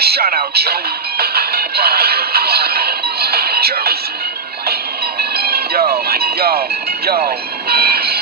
Shout out Joe. Jersey. Yo.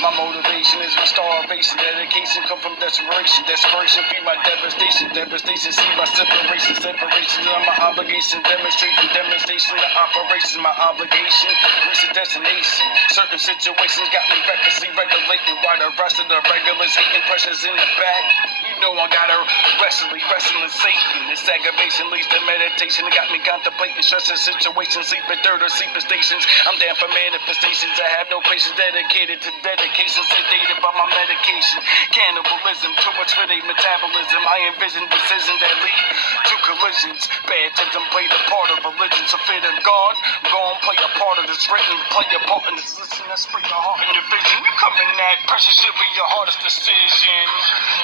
My motivation is my starvation. Dedication come from desperation. Desperation feed my devastation. Devastation see my separation. Separation is my obligation. Demonstration. Demonstration the operation. My obligation. Reach a destination. Certain situations got me recklessly regulating. While the rest of the regulars hating pressures in the back. You know I gotta wrestling Satan. This aggravation leads to meditation. It got me contemplating stressing situations. Sleeping third or sleeping stations. I'm down for manifestations. I have no patience dedicated to dedication. Sedated by my medication. Cannibalism. Too much for their metabolism. I envision decisions that lead to collisions. Bad tempting play the part of religion. So fear of God. Go and play a part of this written. Play a part in this listen. That's free your heart and your vision. You coming that pressure should be your hardest decision.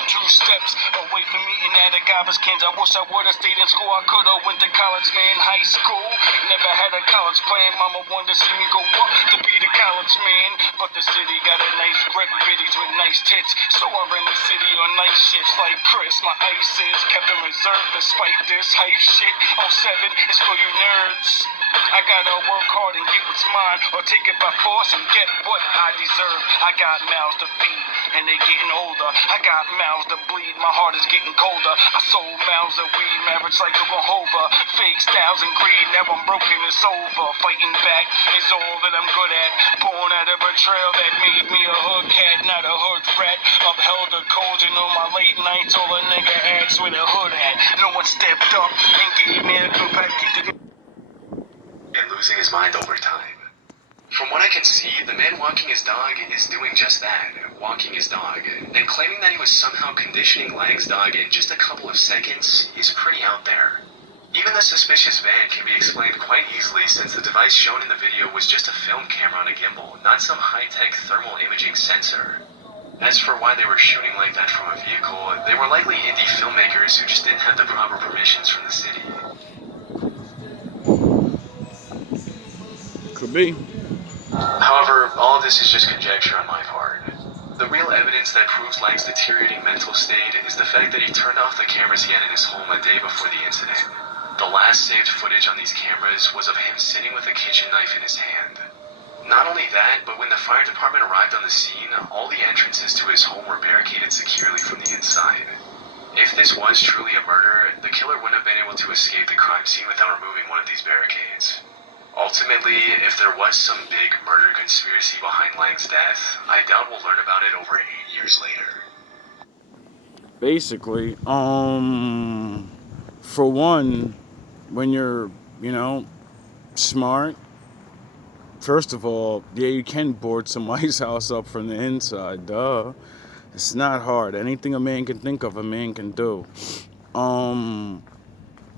2 steps away from eating out of garbage cans. I wish I would've stayed in school. I could've went to college, man. High school. Never had a college plan. Mama wanted to see me go up to be the college man. But the city got a nice grip. Biddies with nice tits. So I ran the city on night shifts like Chris. My ice is kept in reserve despite this hype shit. 07 is for you nerds. I gotta work hard and get what's mine, or take it by force and get what I deserve. I got mouths to feed, and they getting older. I got mouths to bleed, my heart is getting colder. I sold mouths of weed, marriage like Oklahoma. Fake styles and greed, now I'm broken, it's over. Fighting back is all that I'm good at. Born out of a trail that made me a hood cat, not a hood rat. Upheld the cold, you know my late nights, all a nigga asks where the hood at. No one stepped up and gave me a good back. And losing his mind over time. From what I can see, the man walking his dog is doing just that, walking his dog, and claiming that he was somehow conditioning Lang's dog in just a couple of seconds is pretty out there. Even the suspicious van can be explained quite easily since the device shown in the video was just a film camera on a gimbal, not some high-tech thermal imaging sensor. As for why they were shooting like that from a vehicle, they were likely indie filmmakers who just didn't have the proper permissions from the city. Could be. However, all of this is just conjecture on my part. The real evidence that proves Lang's deteriorating mental state is the fact that he turned off the cameras he had in his home a day before the incident. The last saved footage on these cameras was of him sitting with a kitchen knife in his hand. Not only that, but when the fire department arrived on the scene, all the entrances to his home were barricaded securely from the inside. If this was truly a murder, the killer wouldn't have been able to escape the crime scene without removing one of these barricades. Ultimately, if there was some big murder conspiracy behind Lang's death, I doubt we'll learn about it over 8 years later. Basically, for one, when you're, smart, first of all, yeah, you can board somebody's house up from the inside, duh. It's not hard. Anything a man can think of, a man can do.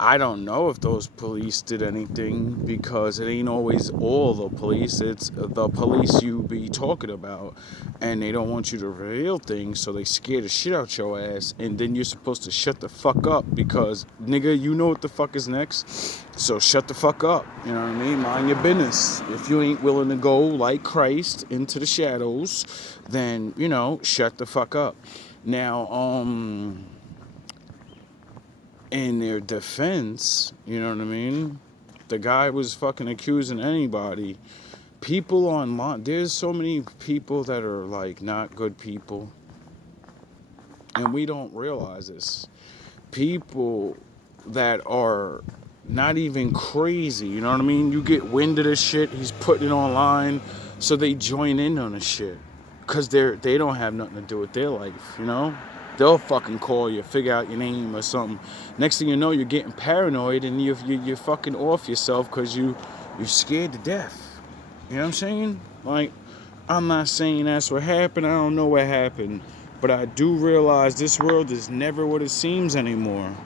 I don't know if those police did anything because it ain't always all the police. It's the police you be talking about, and they don't want you to reveal things, so they scare the shit out your ass, and then you're supposed to shut the fuck up because, nigga, you know what the fuck is next, so shut the fuck up, you know what I mean? Mind your business. If you ain't willing to go like Christ into the shadows, then, shut the fuck up. Now, in their defense, you know what I mean? The guy was fucking accusing anybody. People online, there's so many people that are like not good people. And we don't realize this. People that are not even crazy, you know what I mean? You get wind of this shit, he's putting it online, so they join in on the shit. Because they don't have nothing to do with their life, They'll fucking call you, figure out your name or something. Next thing you know, you're getting paranoid and you're fucking off yourself because you're scared to death. You know what I'm saying? Like, I'm not saying that's what happened. I don't know what happened. But I do realize this world is never what it seems anymore.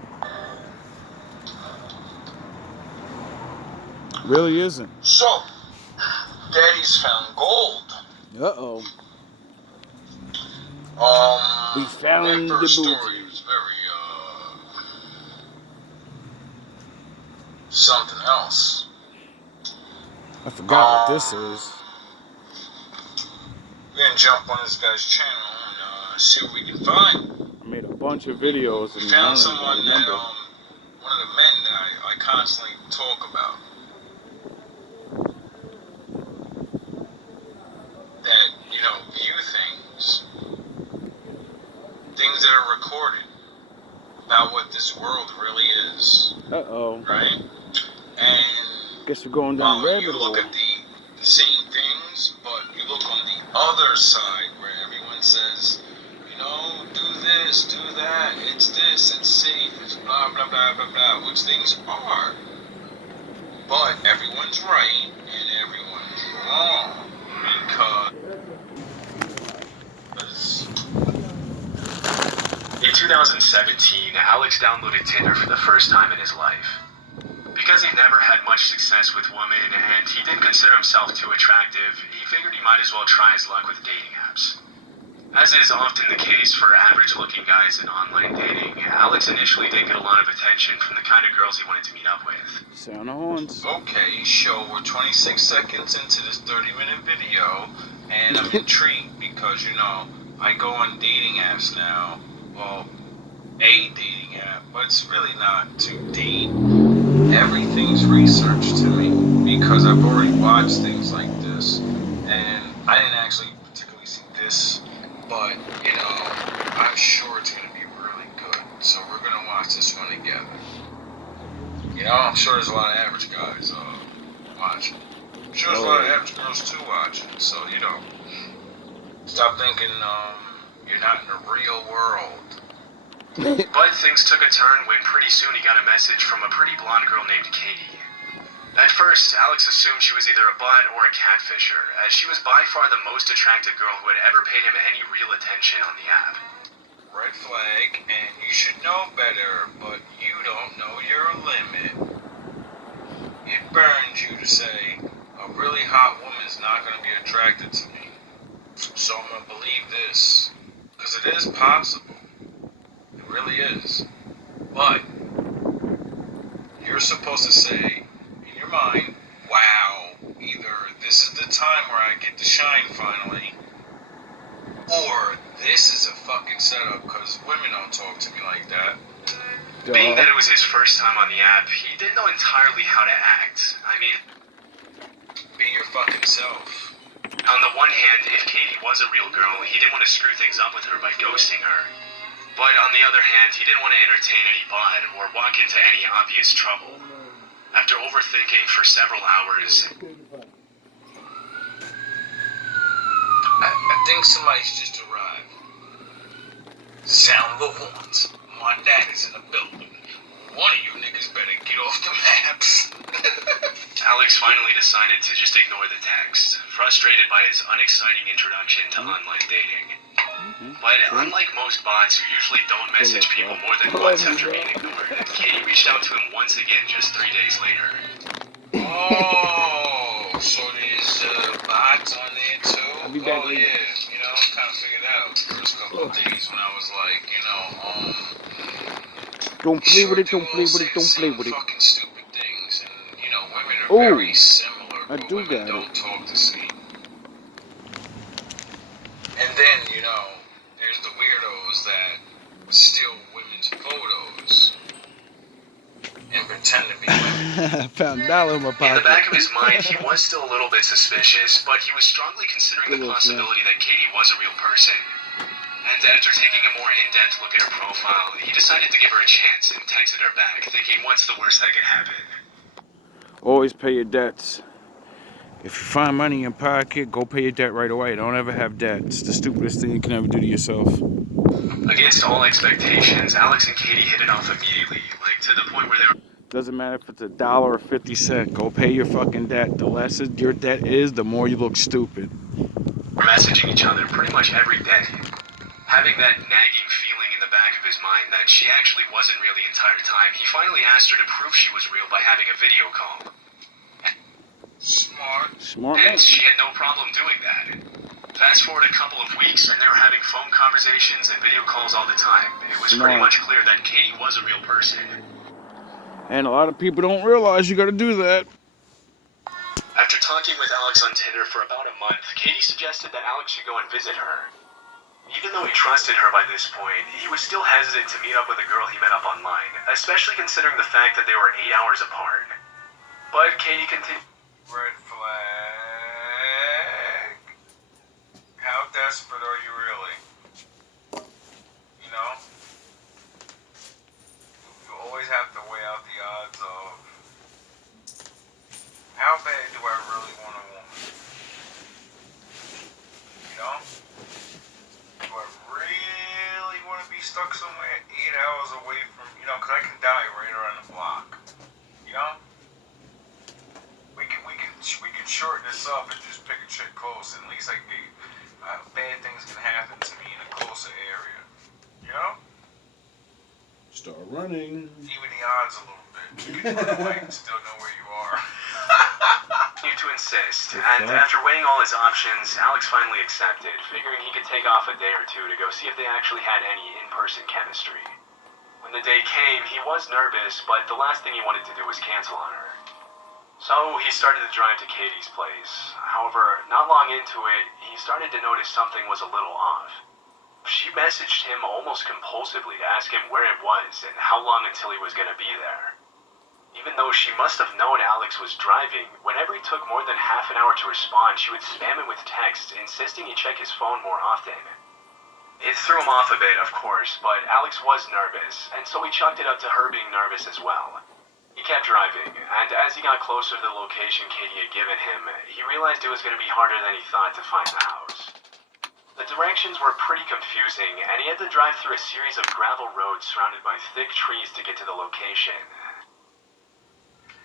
It really isn't. So, Daddy's found gold. Uh-oh. We found that the first booty. story was very, something else. I forgot what this is. We're gonna jump on this guy's channel and see what we can find. I made a bunch of videos. We found someone that, one of the constantly talk about. That, view things that are recorded about what this world really is, Uh-oh. right? And Guess we're going down you rabbit hole. look at the same things, but you look on the other side where everyone says, do this, do that, it's this, it's safe, it's blah, blah, blah, blah, blah, which things are. But everyone's right and everyone's wrong because In 2017, Alex downloaded Tinder for the first time in his life. Because he never had much success with women and he didn't consider himself too attractive, he figured he might as well try his luck with dating apps. As is often the case for average-looking guys in online dating, Alex initially didn't get a lot of attention from the kind of girls he wanted to meet up with. Sound of horns. Okay, so we're 26 seconds into this 30-minute video, and I'm intrigued because, I go on dating apps now. Well, a dating app, but it's really not to date. Everything's research to me because I've already watched things like this, and I didn't actually particularly see this, but, I'm sure it's going to be really good. So we're going to watch this one together. I'm sure there's a lot of average guys watching. I'm sure there's a lot of average girls too watching. So, stop thinking you're not in the real world. But things took a turn when pretty soon he got a message from a pretty blonde girl named Katie. At first, Alex assumed she was either a butt or a catfisher, as she was by far the most attractive girl who had ever paid him any real attention on the app. Red flag, and you should know better, but you don't know your limit. It burns you to say, a really hot woman's not going to be attracted to me. So I'm going to believe this, because it is possible. It really is. But you're supposed to say, in your mind, wow, either this is the time where I get to shine finally, or this is a fucking setup because women don't talk to me like that. Being that it was his first time on the app, he didn't know entirely how to act. I mean, be your fucking self. On the one hand, if Katie was a real girl, he didn't want to screw things up with her by ghosting her. But on the other hand, he didn't want to entertain any bud or walk into any obvious trouble. After overthinking for several hours, I think somebody's just arrived. Sound the horns. My dad is in the building. One of you niggas better get off the maps. Alex finally decided to just ignore the text, frustrated by his unexciting introduction to online dating. But unlike most bots who usually don't message people more than once after being ignored, Katie reached out to him once again just 3 days later. Oh, so there's bots on there too? I'll be back later. Yeah, I kind of figured out the first couple of days when I was like, don't play with it, don't play with it, don't play with it. Fucking stupid things, and women are very similar, I but do women got don't it. talk the same. And then, there's the weirdos that steal women's photos and pretend to be women. I found a dollar in my In pocket. the back of his mind, he was still a little bit suspicious, but he was strongly considering the possibility that Katie was a real person. And after taking a more in-depth look at her profile, he decided to give her a chance and texted her back, thinking, what's the worst that could happen? Always pay your debts. If you find money in your pocket, go pay your debt right away. Don't ever have debt. It's the stupidest thing you can ever do to yourself. Against all expectations, Alex and Katie hit it off immediately, to the point where they were Doesn't matter if it's $1 or 50 cents. Go pay your fucking debt. The less your debt is, the more you look stupid. messaging each other pretty much every day. Having that nagging feeling in the back of his mind that she actually wasn't real the entire time, he finally asked her to prove she was real by having a video call. Smart And man. she had no problem doing that. Fast forward a couple of weeks, and they were having phone conversations and video calls all the time. It was pretty much clear that Katie was a real person. And a lot of people don't realize you gotta do that. After talking with Alex on Tinder for about a month, Katie suggested that Alex should go and visit her. Even though he trusted her by this point, he was still hesitant to meet up with a girl he met up online, especially considering the fact that they were 8 hours apart. But Katie continued. Red flag. How desperate are you really? You know? You always have to weigh out the odds of how bad do I really want a woman? You know? Do I really want to be stuck somewhere 8 hours away from, you know, because I can die right around the block. You know? We can shorten this up and just pick a chick close, and at least bad things can happen to me in a closer area. You know? Start running. Even the odds a little bit. You can run away and still know where you are. Continued to insist, and after weighing all his options, Alex finally accepted, figuring he could take off a day or two to go see if they actually had any in-person chemistry. When the day came, he was nervous, but the last thing he wanted to do was cancel on her. So he started to drive to Katie's place. However, not long into it, he started to notice something was a little off. She messaged him almost compulsively to ask him where it was and how long until he was going to be there. Even though she must have known Alex was driving, whenever he took more than half an hour to respond, she would spam him with texts, insisting he check his phone more often. It threw him off a bit, of course, but Alex was nervous, and so he chalked it up to her being nervous as well. He kept driving, and as he got closer to the location Katie had given him, he realized it was going to be harder than he thought to find the house. The directions were pretty confusing, and he had to drive through a series of gravel roads surrounded by thick trees to get to the location.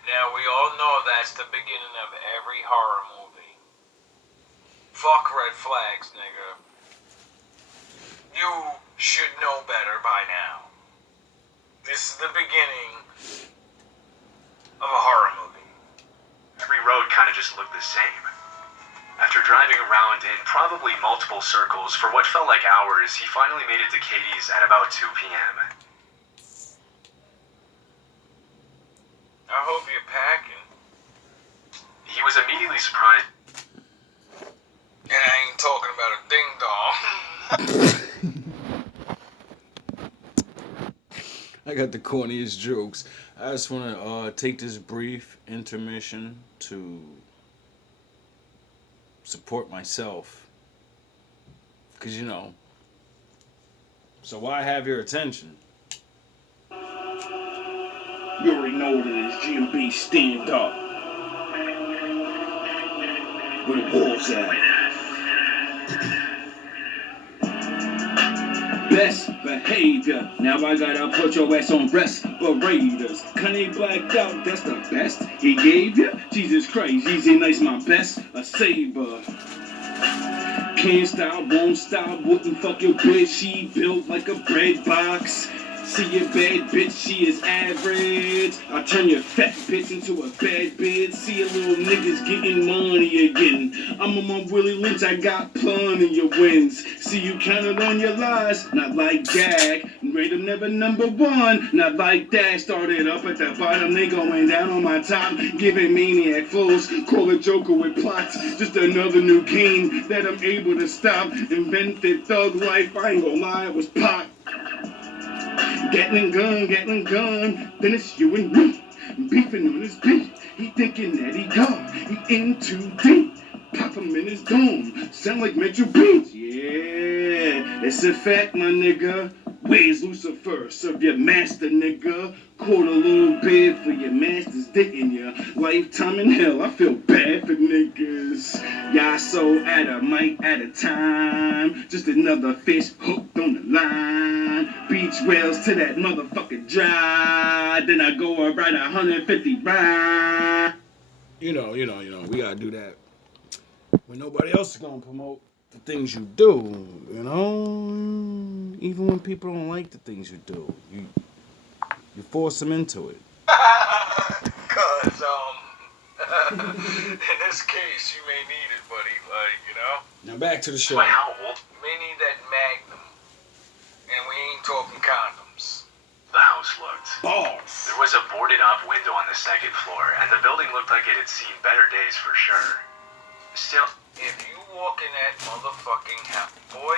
Now, we all know that's the beginning of every horror movie. Fuck red flags, nigga. You should know better by now. This is the beginning of a horror movie. Every road kind of just looked the same. After driving around in probably multiple circles for what felt like hours, he finally made it to Katie's at about 2 p.m. I hope you're packing. He was immediately surprised. And I ain't talking about a ding dong. I got the corniest jokes. I just want to take this brief intermission to support myself. Because, you know, so why have your attention? You already know what it is. GMB, stand up. Where the wolves at? Best behavior. Now I gotta put your ass on respirators. Kanye blacked out, that's the best he gave you. Jesus Christ, easy nice, my best, a saver. Can't stop, won't stop, wouldn't fuck your bitch. She built like a bread box. See your bad bitch, she is average. I turn your fat bitch into a bad bitch. See your little niggas getting money again. I'm on my Willie Lynch, I got plenty of wins. See you counted on your lies, not like Dak. Rate them never number one, not like that. Started up at the bottom, they going down on my top. Giving maniac flows, call a joker with plots. Just another new game that I'm able to stop. Invented thug life, I ain't gonna lie, it was pop. Gatling gun, then it's you and me. Beefing on his beat, he thinking that he gone. He in too deep, pop him in his dome. Sound like Metro Beach, yeah. It's a fact, my nigga. Where's Lucifer? Serve your master, nigga. Caught a little bit for your masters, didn't ya? Lifetime in hell, I feel bad for niggas. Y'all so at a mic at a time. Just another fish hooked on the line. Beach rails to that motherfucker dry. Then I go and ride 150 ride. You know, we gotta do that when nobody else is gonna promote the things you do, you know? Even when people don't like the things you do, you force them into it. Cause, in this case, you may need it, buddy, like, you know? Now back to the show. Wow. You may need that Magnum. And we ain't talking condoms. The house looked. Balls. There was a boarded up window on the second floor, and the building looked like it had seen better days for sure. Still, If you walk in that motherfucking house, boy,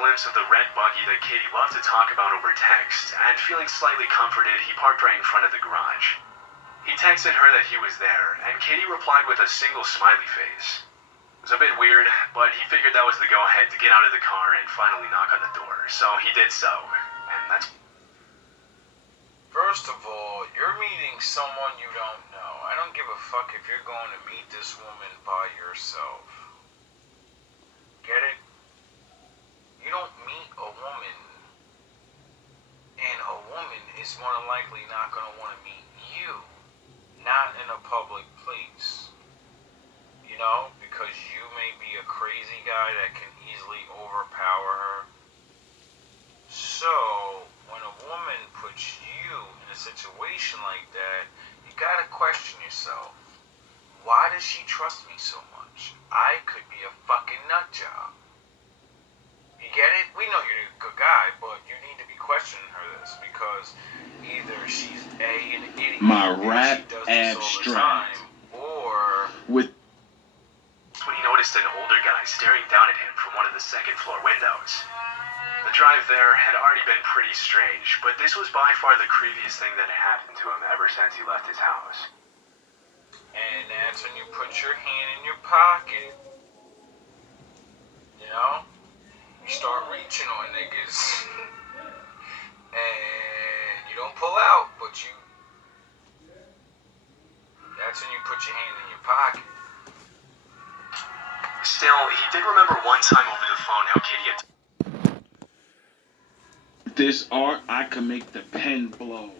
glimpse of the red buggy that Katie loved to talk about over text, and feeling slightly comforted, he parked right in front of the garage. He texted her that he was there, and Katie replied with a single smiley face. It was a bit weird, but he figured that was the go-ahead to get out of the car and finally knock on the door, so he did so, and that's... First of all, you're meeting someone you don't know. I don't give a fuck if you're going to meet this woman by yourself. Get it? You don't meet a woman, and a woman is more than likely not going to want to meet you. Not in a public place. You know? Because you may be a crazy guy that can easily overpower her. So, when a woman puts you in a situation like that, you gotta question yourself. Why does she trust me so much? I could be a fucking nut job. You get it? We know you're a good guy, but you need to be questioning her this, because either she's an idiot, My and rap she does this all the time, abstract. or With when he noticed an older guy staring down at him from one of the second-floor windows. The drive there had already been pretty strange, but this was by far the creepiest thing that had happened to him ever since he left his house. and that's when you put your hand in your pocket. You know? You start reaching on niggas. And you don't pull out, but you... That's when you put your hand in your pocket. Still, he did remember one time over the phone how Katie had this art, I can make the pen blow.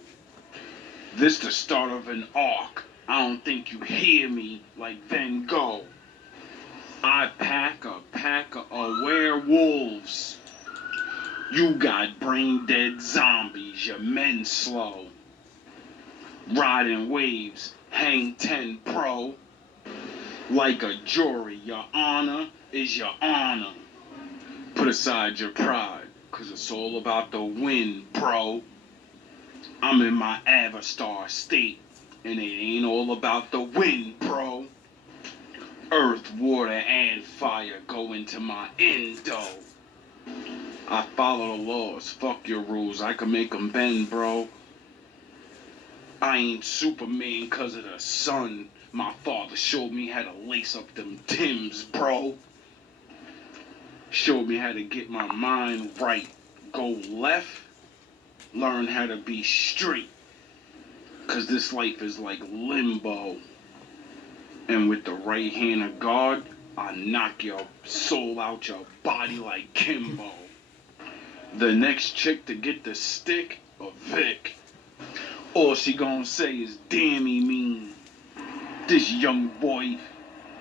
This the start of an arc. I don't think you hear me like Van Gogh. I pack a pack of werewolves. You got brain dead zombies, your men slow. Riding waves, hang 10 pro. Like a jury, your honor is your honor. Put aside your pride, cause it's all about the win, bro. I'm in my Avatar state, and it ain't all about the win, bro. Earth, water, and fire go into my endo. I follow the laws, fuck your rules, I can make them bend, bro. I ain't Superman cause of the sun. My father showed me how to lace up them Timbs, bro. Showed me how to get my mind right. Go left, learn how to be straight. Cause this life is like limbo. And with the right hand of God, I knock your soul out your body like Kimbo. The next chick to get the stick, a Vic. All she gonna say is, damn he mean. This young boy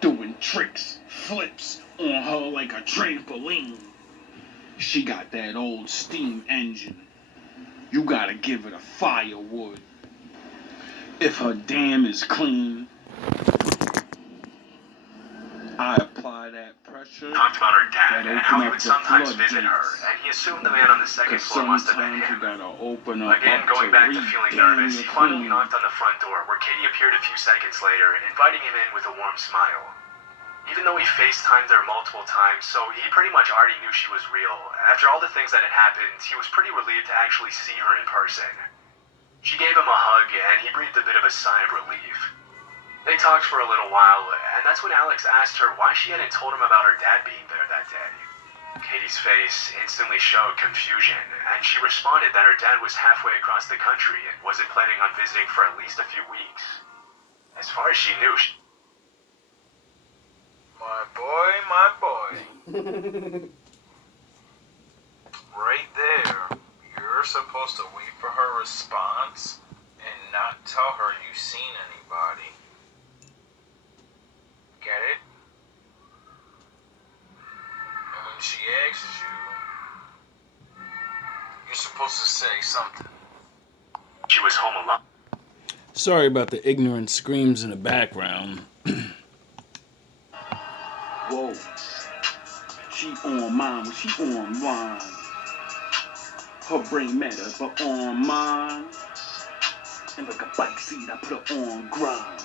doing tricks, flips on her like a trampoline. She got that old steam engine. You gotta give it a firewood. If her dam is clean, I apply that pressure. talked about her dad and how he would sometimes floodgates. visit her, and he assumed the man on the second Cause floor must have been sometimes you him. gotta open up. Again, going back to feeling nervous, he finally knocked on the front door, where Katie appeared a few seconds later, inviting him in with a warm smile. Even though he FaceTimed her multiple times, so he pretty much already knew she was real, after all the things that had happened, he was pretty relieved to actually see her in person. She gave him a hug, and he breathed a bit of a sigh of relief. They talked for a little while, and that's when Alex asked her why she hadn't told him about her dad being there that day. Katie's face instantly showed confusion, and she responded that her dad was halfway across the country and wasn't planning on visiting for at least a few weeks. As far as she knew, My boy, my boy. Right there. You're supposed to wait for her response and not tell her you've seen anybody. Get it? And when she asks you, you're supposed to say something. she was home alone. Sorry about the ignorant screams in the background. Whoa. She on mine, she on mine. Her brain matter, but on mine. And like a bike seat, I put her on grind.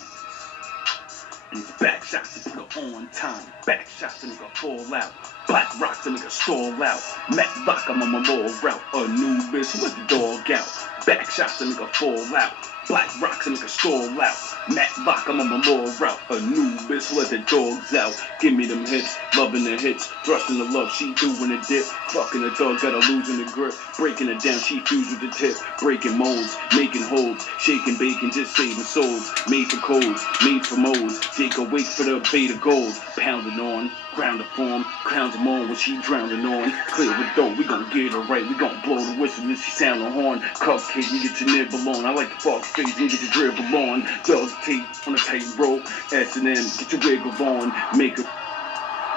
And back shots, I put her on time. Back shots, and nigga fall out. Black rocks to make a stall out. Mac Rock, I'm on my mall route. Anubis, let the dog out. Back shots to make a fall out. Black rocks to make a stall out. Mac Rock, I'm on my mall route. Anubis, let the dogs out. Give me them hits, loving the hits. Thrusting the love, she doing the dip. Fucking the dog, got her losing the grip. Breaking it down, she fused with the tip. Breaking molds, making holds. Shaking bacon, just saving souls. Made for codes, made for moles. Jacob waits for the beta gold. Pounding on, ground to form. Crowns them on when she drowning on. Clear with dough, we gon' get her right. We gon' blow the whistle when she sound the horn. Cupcake, you get your nibble on. I like the fuck face, you get your dribble on. Dog tape on a tight rope. S&M, get your wiggle on. Make her,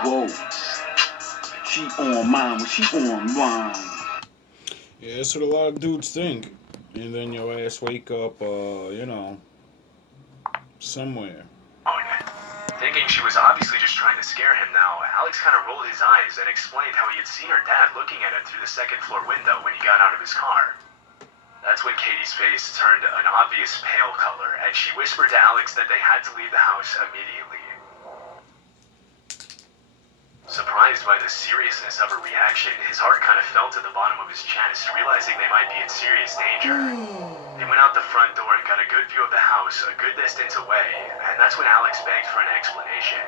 whoa. She on mine when she on mine. Yeah, that's what a lot of dudes think. And then your ass wake up, somewhere. Thinking she was obviously just trying to scare him now, Alex kind of rolled his eyes and explained how he had seen her dad looking at him through the second floor window when he got out of his car. That's when Katie's face turned an obvious pale color, and she whispered to Alex that they had to leave the house immediately. Surprised by the seriousness of her reaction, his heart kind of fell to the bottom of his chest, realizing they might be in serious danger. They went out the front door and got a good view of the house a good distance away, and that's when Alex begged for an explanation.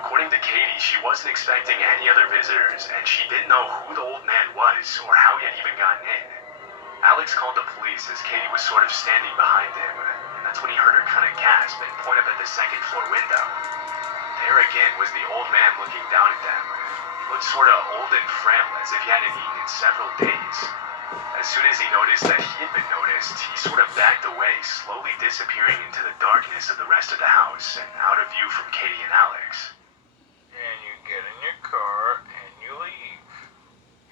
According to Katie, she wasn't expecting any other visitors, and she didn't know who the old man was or how he had even gotten in. Alex called the police as Katie was sort of standing behind him, and that's when he heard her kind of gasp and point up at the second floor window. There again was the old man looking down at them. He looked sort of old and frail, as if he hadn't eaten in several days. As soon as he noticed that he had been noticed, he sort of backed away, slowly disappearing into the darkness of the rest of the house and out of view from Katie and Alex. And you get in your car and you leave.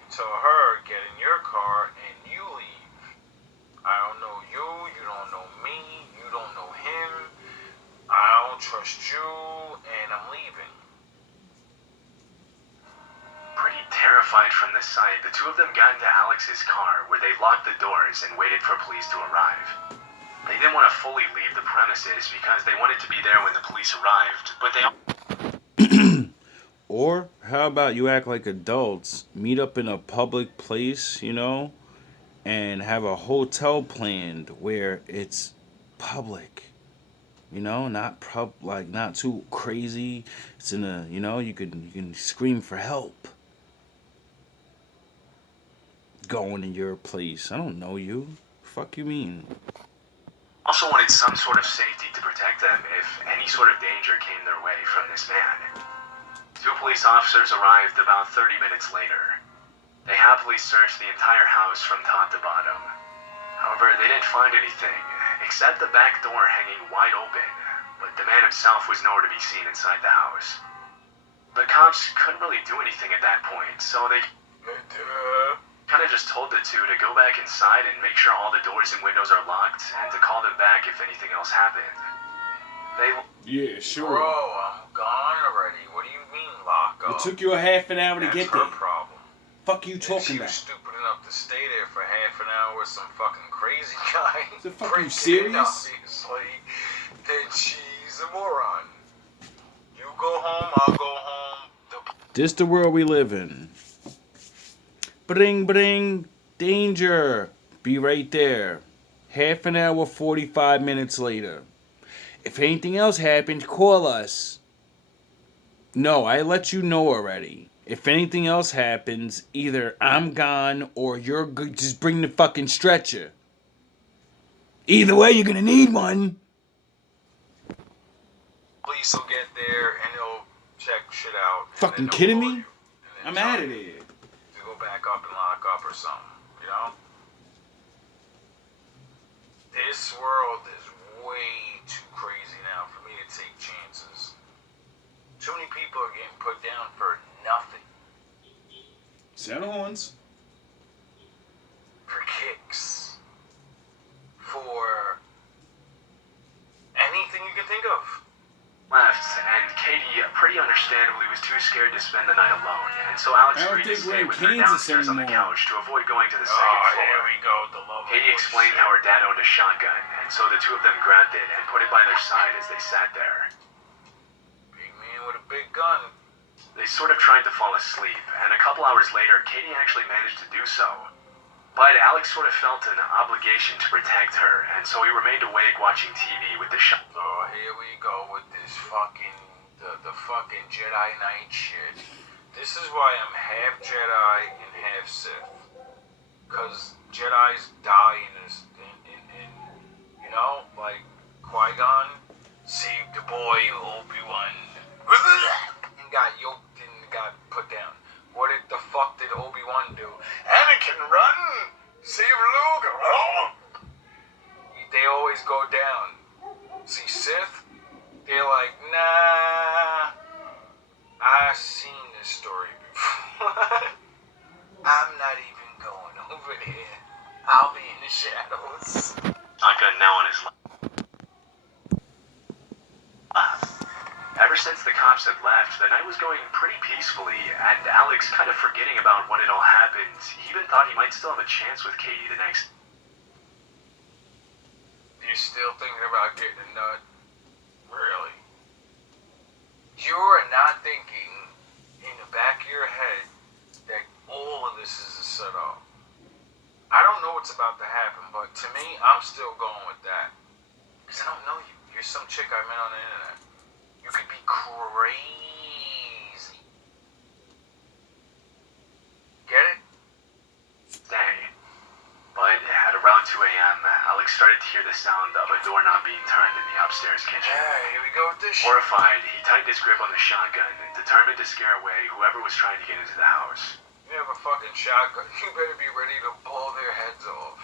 You tell her, get in your car and you leave. I don't know you, you don't know me, you don't know him. I don't trust you, and I'm leaving. Pretty terrified from the sight, the two of them got into Alex's car, where they locked the doors and waited for police to arrive. They didn't want to fully leave the premises because they wanted to be there when the police arrived, but they... Or how about you act like adults, meet up in a public place, and have a hotel planned where it's public. Not not too crazy. It's in a, you can scream for help. Going to your place. I don't know you. Fuck you mean? Also wanted some sort of safety to protect them if any sort of danger came their way from this man. Two police officers arrived about 30 minutes later. They happily searched the entire house from top to bottom. However, they didn't find anything, except the back door hanging wide open, but the man himself was nowhere to be seen inside the house. The cops couldn't really do anything at that point, so they kind of just told the two to go back inside and make sure all the doors and windows are locked, and to call them back if anything else happened. Yeah, sure. Bro, I'm gone already. What do you mean lock up? It took you a half an hour to That's get her there. problem. Fuck you And talking she was about? stupid enough to stay there for half an hour with some fucking crazy guy. Is it fucking breaking in, serious? Obviously. Then she's a moron. You go home, I'll go home. This the world we live in. Bring, bring, danger. Be right there. Half an hour, 45 minutes later. If anything else happens, call us. No, I let you know already. If anything else happens, either I'm gone or you're good. Just bring the fucking stretcher. Either way, you're gonna need one. Police will get there and they'll check shit out. Fucking kidding me? I'm out of there. To go back up and lock up or something, This world is way too crazy now for me to take chances. Too many people are getting put down for nothing. Sound horns. For kicks. For anything you can think of. Left, and Katie, pretty understandably, was too scared to spend the night alone, and so Alex I don't agreed to think stay we're in with her Kansas downstairs on the anymore. couch to avoid going to the Oh, second floor. here we go, the love of Katie explained how her dad owned a shotgun, and so the two of them grabbed it and put it by their side as they sat there. Big man with a big gun. They sort of tried to fall asleep, and a couple hours later, Katie actually managed to do so. But Alex sort of felt an obligation to protect her, and so he remained awake watching TV with the shot. Oh, here we go with this fucking, the fucking Jedi Knight shit. This is why I'm half Jedi and half Sith. Cause Jedis die in this, you know, like Qui-Gon saved the boy Obi-Wan and got yoked and got put down. What the fuck did Obi-Wan do? Anakin, run! Save Luke! They always go down. See, Sith, they're like, nah, I've seen this story before. I'm not even going over there. I'll be in the shadows. Shotgun now on his lap. Ever since the cops had left, the night was going pretty peacefully, and Alex, kind of forgetting about what had all happened, he even thought he might still have a chance with Katie the next. You're still thinking about getting a nut? Really? You are not thinking in the back of your head that all of this is a setup. I don't know what's about to happen, but to me, I'm still going with that. Because I don't know you. You're some chick I met on the internet. You could be crazy. Get it? Day. But at around 2 a.m., Alex started to hear the sound of a doorknob being turned in the upstairs kitchen. Hey, here we go with this shit. Horrified, he tightened his grip on the shotgun, determined to scare away whoever was trying to get into the house. You have a fucking shotgun. You better be ready to blow their heads off.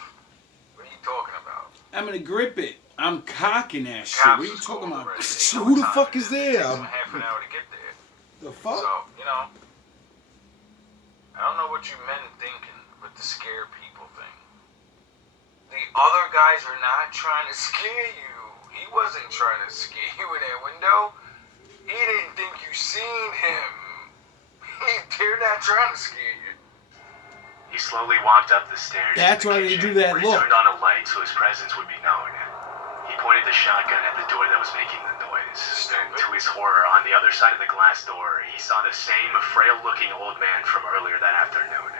What are you talking about? I'm gonna grip it. I'm cocking that shit. Cops What are you is talking cold about? already. So who the fuck is It there? takes them half an hour to get there. The fuck? So, you know, I don't know what you men thinking with the scare people thing. The other guys are not trying to scare you. He wasn't trying to scare you in that window. He didn't think you seen him. They're not trying to scare you. He slowly walked up the stairs. That's to the why they kitchen, do that where he look. turned on a light so his presence would be known. He pointed the shotgun at the door that was making the noise. And to his horror, on the other side of the glass door, he saw the same frail-looking old man from earlier that afternoon.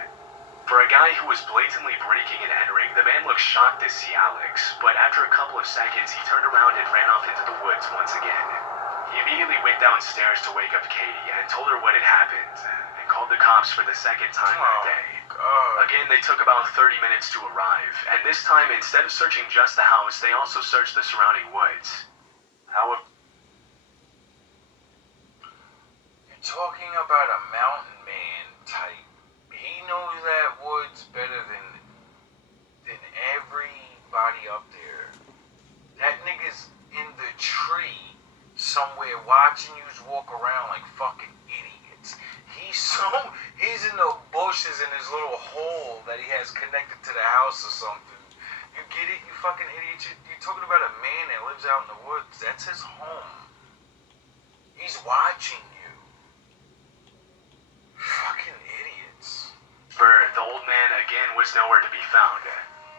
For a guy who was blatantly breaking and entering, the man looked shocked to see Alex, but after a couple of seconds, he turned around and ran off into the woods once again. He immediately went downstairs to wake up Katie and told her what had happened, and called the cops for the second time that day. Again, they took about 30 minutes to arrive, and this time, instead of searching just the house, they also searched the surrounding woods. However, You're talking about a mountain man type. He knows that woods better than everybody up there. That nigga's in the tree somewhere watching you walk around like fucking idiots. He's in the bushes in his little hole that he has connected to the house or something. You get it, you fucking idiot? You're talking about a man that lives out in the woods. That's his home. He's watching you. Fucking idiots. the old man again was nowhere to be found.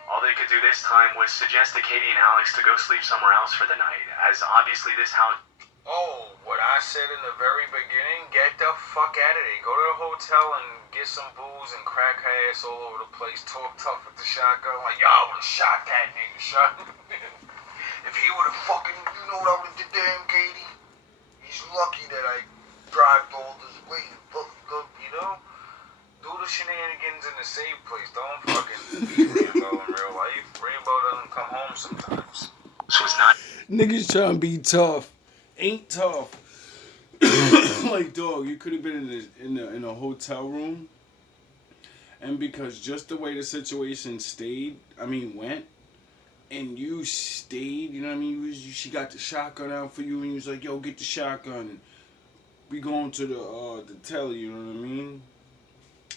All they could do this time was suggest to Katie and Alex to go sleep somewhere else for the night, as obviously this house... Oh, what I said in the very beginning, get the fuck out of there. Go to the hotel and get some booze and crack her ass all over the place. Talk tough with the shotgun. Like, y'all would've shot that nigga. Shot him. If he would've fucking, you know what I would've did to him, Katie? He's lucky that I drived all this way and fucking go, you know? Do the shenanigans in the safe place. Don't fucking be Rambo in real life. Rambo doesn't come home sometimes. This was not... Niggas trying to be tough. Ain't tough. Like, dog, you could have been in a hotel room, and because just the way the situation went, and you stayed, you know what I mean? She got the shotgun out for you, and you was like, yo, get the shotgun, and we going to the telly, you know what I mean?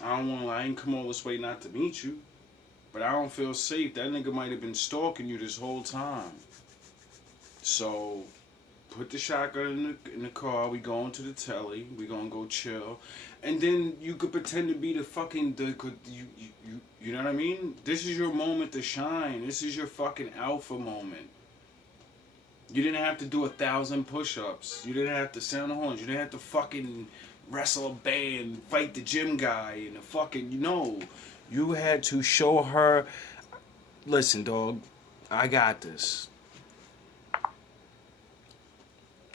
I ain't come all this way not to meet you, but I don't feel safe. That nigga might have been stalking you this whole time. So... put the shotgun in the car. We going to the telly. We gonna go chill, and then you could pretend to be the fucking you know what I mean? This is your moment to shine. This is your fucking alpha moment. You didn't have to do 1,000 push-ups. You didn't have to sound the horns. You didn't have to fucking wrestle a band, fight the gym guy, and the fucking, you had to show her, listen, dog, I got this.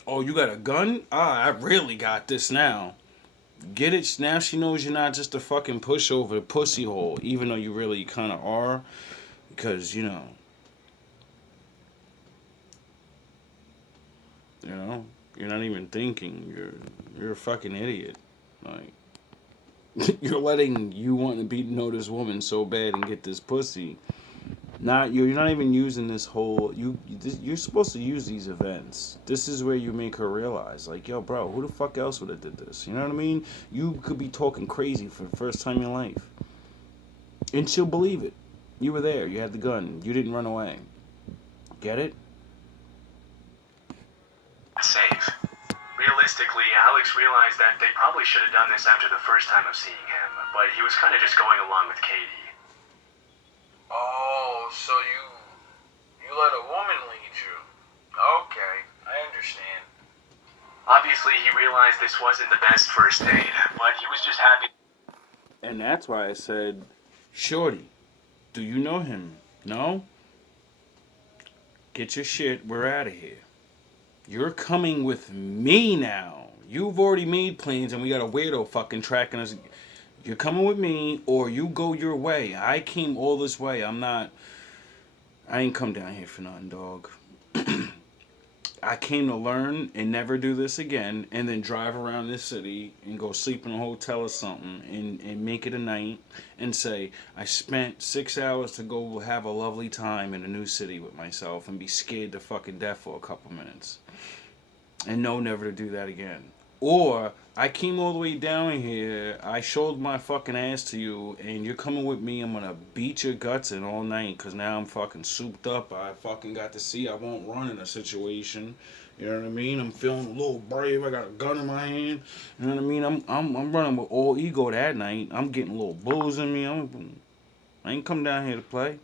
Oh, you got a gun? Ah, I really got this now. Get it? Now she knows you're not just a fucking pushover, pussy hole, even though you really kind of are. Because, you're not even thinking. You're a fucking idiot. Like, you're letting you want to know this woman so bad and get this pussy. You're not even using this whole you're supposed to use these events. This is where you make her realize, like, yo, bro, who the fuck else would have did this? You know what I mean? You could be talking crazy for the first time in your life, and she'll believe it. You were there. You had the gun. You didn't run away. Get it? Safe. Realistically, Alex realized that they probably should have done this after the first time of seeing him, but he was kind of just going along with Katie. Oh, so you let a woman lead you. Okay, I understand. Obviously, he realized this wasn't the best first date, but he was just happy. And that's why I said, Shorty, do you know him? No? Get your shit. We're out of here. You're coming with me now. You've already made plans and we got a weirdo fucking tracking us. You're coming with me or you go your way. I came all this way. I ain't come down here for nothing, dog. I came to learn and never do this again and then drive around this city and go sleep in a hotel or something and make it a night and say, I spent 6 hours to go have a lovely time in a new city with myself and be scared to fucking death for a couple minutes. And know never to do that again. Or I came all the way down here, I showed my fucking ass to you, and you're coming with me, I'm gonna beat your guts in all night, cause now I'm fucking souped up, I fucking got to see I won't run in a situation, you know what I mean? I'm feeling a little brave, I got a gun in my hand, you know what I mean? I'm running with all ego that night, I'm getting a little booze in me, I ain't come down here to play,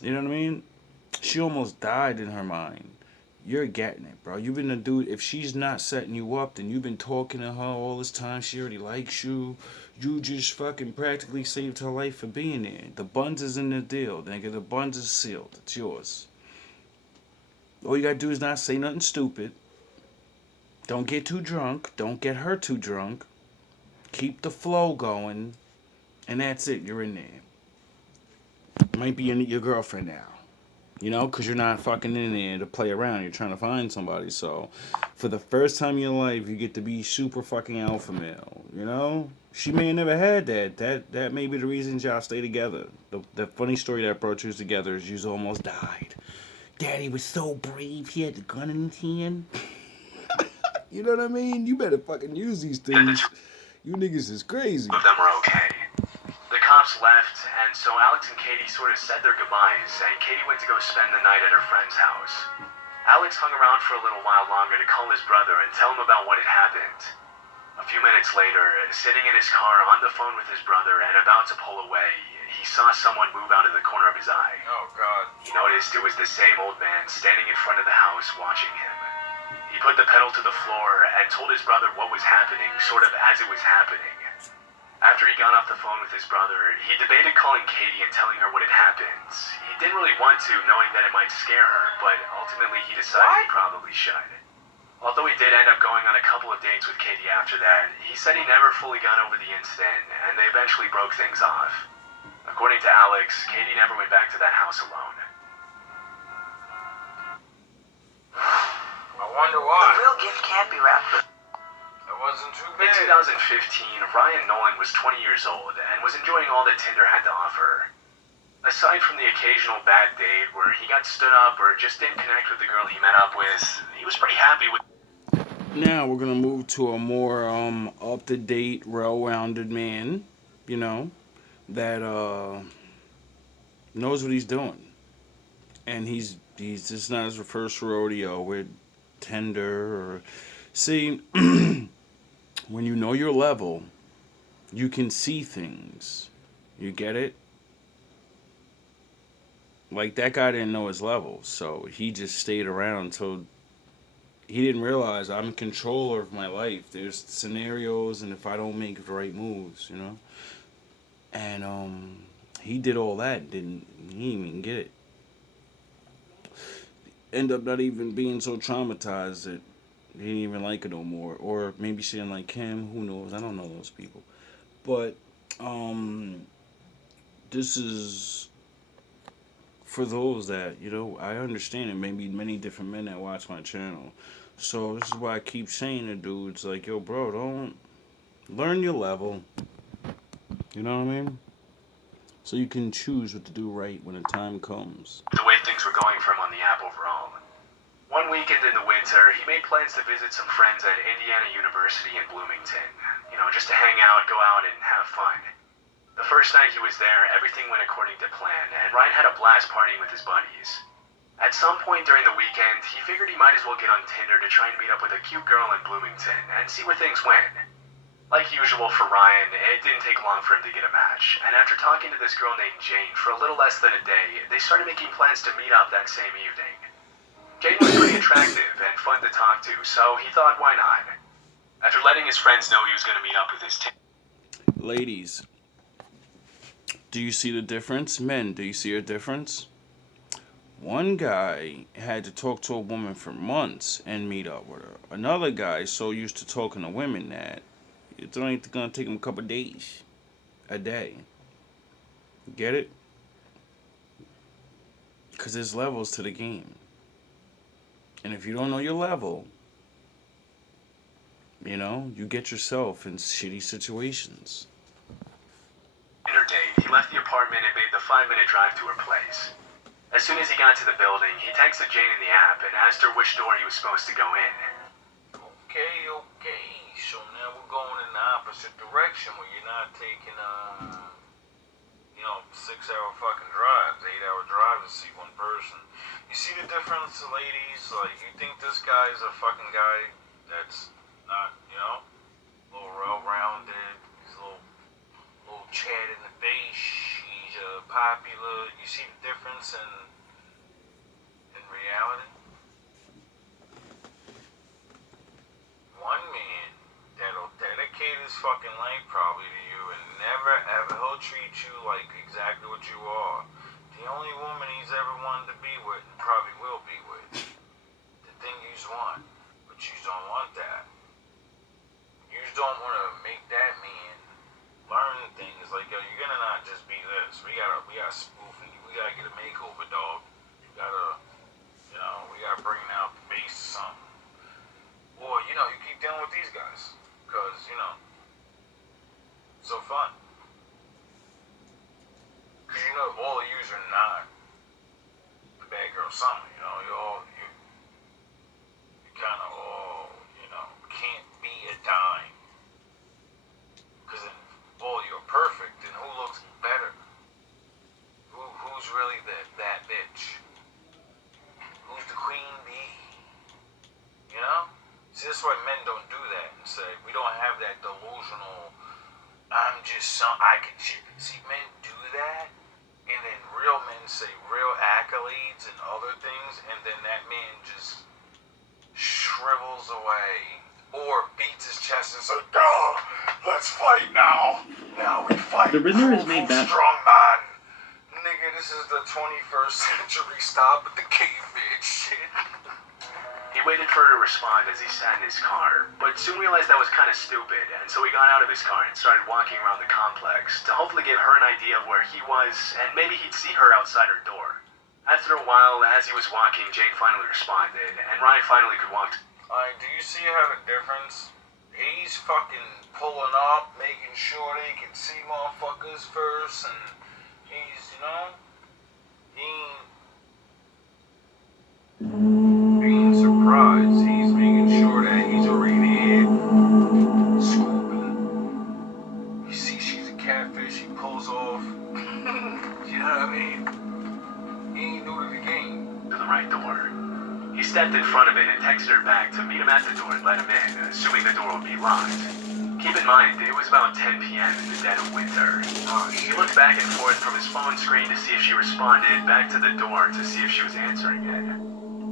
you know what I mean? She almost died in her mind. You're getting it, bro. You've been a dude. If she's not setting you up, then you've been talking to her all this time. She already likes you. You just fucking practically saved her life for being there. The buns is in the deal, nigga. The buns is sealed. It's yours. All you gotta do is not say nothing stupid. Don't get too drunk. Don't get her too drunk. Keep the flow going. And that's it. You're in there. Might be your girlfriend now. Because you're not fucking in there to play around. You're trying to find somebody. So, for the first time in your life, you get to be super fucking alpha male. She may have never had that. That may be the reason y'all stay together. The funny story that brought you together is you almost died. Daddy was so brave. He had the gun in his hand. You know what I mean? You better fucking use these things. You niggas is crazy. Of them are okay. The cops left, and so Alex and Katie sort of said their goodbyes, and Katie went to go spend the night at her friend's house. Alex hung around for a little while longer to call his brother and tell him about what had happened. A few minutes later, sitting in his car on the phone with his brother and about to pull away, he saw someone move out of the corner of his eye. Oh, God. He noticed it was the same old man standing in front of the house watching him. He put the pedal to the floor and told his brother what was happening, sort of as it was happening. After he got off the phone with his brother, he debated calling Katie and telling her what had happened. He didn't really want to, knowing that it might scare her, but ultimately he decided he probably should. Although he did end up going on a couple of dates with Katie after that, he said he never fully got over the incident, and they eventually broke things off. According to Alex, Katie never went back to that house alone. I wonder why. The real gift can't be wrapped. It wasn't too In bad. 2015, Ryan Nolan was 20 years old and was enjoying all that Tinder had to offer. Aside from the occasional bad date where he got stood up or just didn't connect with the girl he met up with, he was pretty happy with. Now we're gonna move to a more up-to-date, well-rounded man, that knows what he's doing, and he's just not his first rodeo with Tinder or see. When you know your level, you can see things. You get it? Like, that guy didn't know his level, so he just stayed around until he didn't realize I'm in control of my life. There's scenarios, and if I don't make the right moves, you know. And he did all that. Didn't he didn't even get it? End up not even being so traumatized that he didn't even like it no more, or maybe she didn't like him. Who knows? I don't know those people. But um, this is for those that I understand it. Maybe many different men that watch my channel. So this is why I keep saying to dudes like, yo, bro, don't learn your level. You know what I mean? So you can choose what to do right when the time comes. The way things were going for him on the app overall. One weekend in the winter, he made plans to visit some friends at Indiana University in Bloomington. Just to hang out, go out, and have fun. The first night he was there, everything went according to plan, and Ryan had a blast partying with his buddies. At some point during the weekend, he figured he might as well get on Tinder to try and meet up with a cute girl in Bloomington and see where things went. Like usual for Ryan, it didn't take long for him to get a match, and after talking to this girl named Jane for a little less than a day, they started making plans to meet up that same evening. Jane was pretty attractive and fun to talk to, so he thought, why not? After letting his friends know he was going to meet up with his Ladies, do you see the difference? Men, do you see a difference? One guy had to talk to a woman for months and meet up with her. Another guy so used to talking to women that it's only gonna take him a couple days, a day. Get it? Because there's levels to the game. And if you don't know your level, you get yourself in shitty situations. Dinner date, he left the apartment and made the 5-minute drive to her place. As soon as he got to the building, he texted Jane in the app and asked her which door he was supposed to go in. Okay. So now we're going in the opposite direction where you're not taking 6-hour fucking drives, 8-hour drives to see one person. You see the difference, ladies? Like, you think this guy's a fucking guy that's not, a little well-rounded, he's a little Chad in the face, he's popular. You see the difference in reality? One man that'll dedicate his fucking life probably to you and never ever, he'll treat you like exactly what you are. The only woman he's ever wanted to be with and probably will be with. The thing you want, but you don't want that. You don't want to make that man learn things like, yo, you're gonna not just be this. We gotta spoof you. We gotta get a makeover, dog. You gotta, we gotta bring out the base or something. Or, you keep dealing with these guys. Because, so fun. Because all of yous are not the bad girl summer, you kind of all, can't be a dime. Because if all you're perfect, then who looks better? Who's really that bitch? Who's the queen bee? See, that's why men don't do that and say, we don't have that delusional, I can shit. See, men do that, and then real men say real accolades and other things, and then that man just shrivels away or beats his chest and says, "Oh, let's fight now. Now we fight. The Riddler is made that strong man. Nigga, this is the 21st century. Stop with the caveman shit." He waited for her to respond as he sat in his car, but soon realized that was kind of stupid, and so he got out of his car and started walking around the complex to hopefully give her an idea of where he was, and maybe he'd see her outside her door. After a while, as he was walking, Jane finally responded, and Ryan finally could walk. Do you see how the difference? He's fucking pulling up, making sure they can see motherfuckers first, and he's, he being surprised. He's making sure that he's already there, scooping. You see she's a catfish, he pulls off. You know what I mean? He ain't new to the game. To the right door. He stepped in front of it and texted her back to meet him at the door and let him in, assuming the door would be locked. Keep in mind, it was about 10 p.m. in the dead of winter. He looked back and forth from his phone screen to see if she responded, back to the door to see if she was answering it.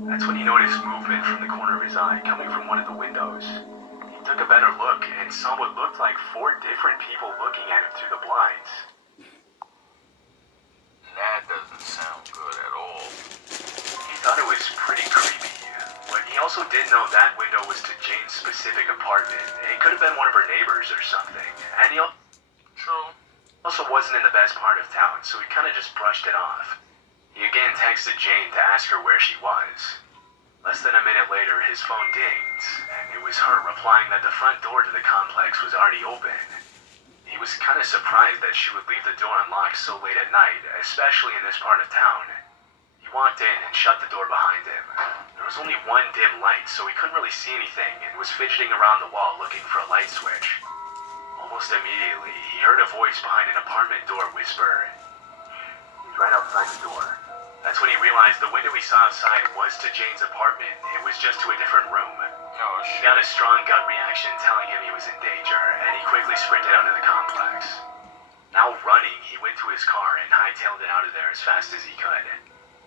That's when he noticed movement from the corner of his eye coming from one of the windows. He took a better look and saw what looked like 4 different people looking at him through the blinds. That doesn't sound good at all. He thought it was pretty creepy, but he also didn't know that window was to Jane's specific apartment. It could have been one of her neighbors or something, and he True. also wasn't in the best part of town, so he kind of just brushed it off. He again texted Jane to ask her where she was. Less than a minute later, his phone dinged, and it was her replying that the front door to the complex was already open. He was kind of surprised that she would leave the door unlocked so late at night, especially in this part of town. He walked in and shut the door behind him. There was only one dim light, so he couldn't really see anything and was fidgeting around the wall looking for a light switch. Almost immediately, he heard a voice behind an apartment door whisper, "He's right outside the door." That's when he realized the window he saw outside was to Jane's apartment. It was just to a different room. Oh, He shit. got a strong gut reaction telling him he was in danger, and he quickly sprinted out of the complex. Now running, he went to his car and hightailed it out of there as fast as he could.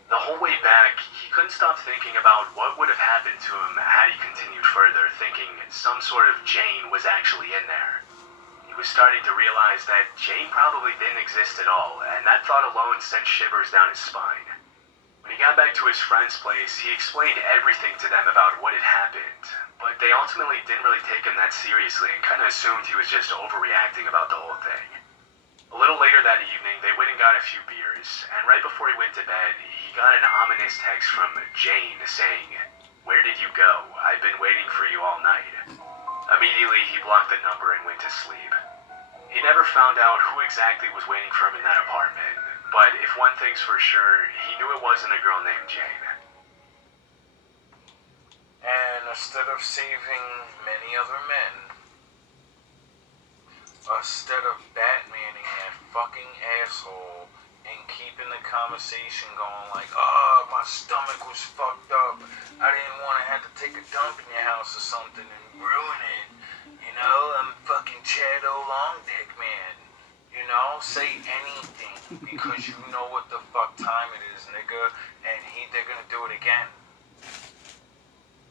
The whole way back, he couldn't stop thinking about what would have happened to him had he continued further, thinking some sort of Jane was actually in there. He was starting to realize that Jane probably didn't exist at all, and that thought alone sent shivers down his spine. When he got back to his friend's place, he explained everything to them about what had happened, but they ultimately didn't really take him that seriously and kind of assumed he was just overreacting about the whole thing. A little later that evening, they went and got a few beers, and right before he went to bed, he got an ominous text from Jane saying, "Where did you go? I've been waiting for you all night." Immediately, he blocked the number and went to sleep. He never found out who exactly was waiting for him in that apartment, but if one thing's for sure, he knew it wasn't a girl named Jane. And instead of saving many other men, instead of Batmaning that fucking asshole and keeping the conversation going like, oh, my stomach was fucked up. I didn't want to have to take a dump in your house or something and ruin it. You know, I'm fucking Chado Long Dick, man. You know, say anything because you know what the fuck time it is, nigga. And they're gonna do it again.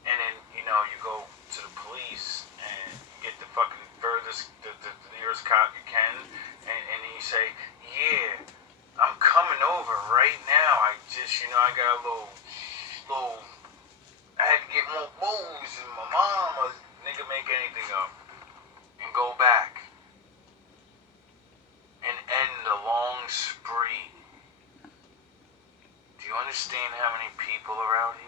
And then, you know, you go to the police and get the fucking the nearest cop you can, and you say, yeah, I'm coming over right now. I just, you know, I got a little, I had to get more booze and my mom, or nigga make anything up, and go back and end a long spree. Do you understand how many people are out here?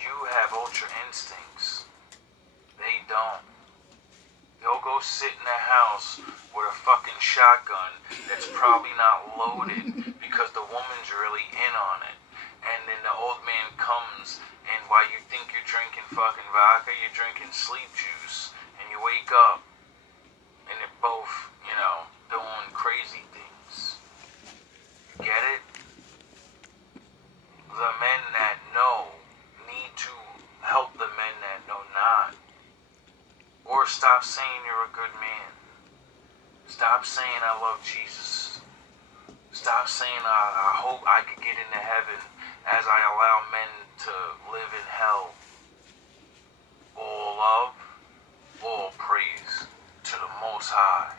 You have ultra instincts. They don't. They'll go sit in a house with a fucking shotgun that's probably not loaded because the woman's really in on it. And then the old man comes, and while you think you're drinking fucking vodka, you're drinking sleep juice. And you wake up, and they're both, you know, doing crazy things. You get it? The men that know need to help the men that know not. Or stop saying you're a good man. Stop saying I love Jesus. Stop saying I hope I could get into heaven as I allow men to live in hell. All love, all praise to the Most High.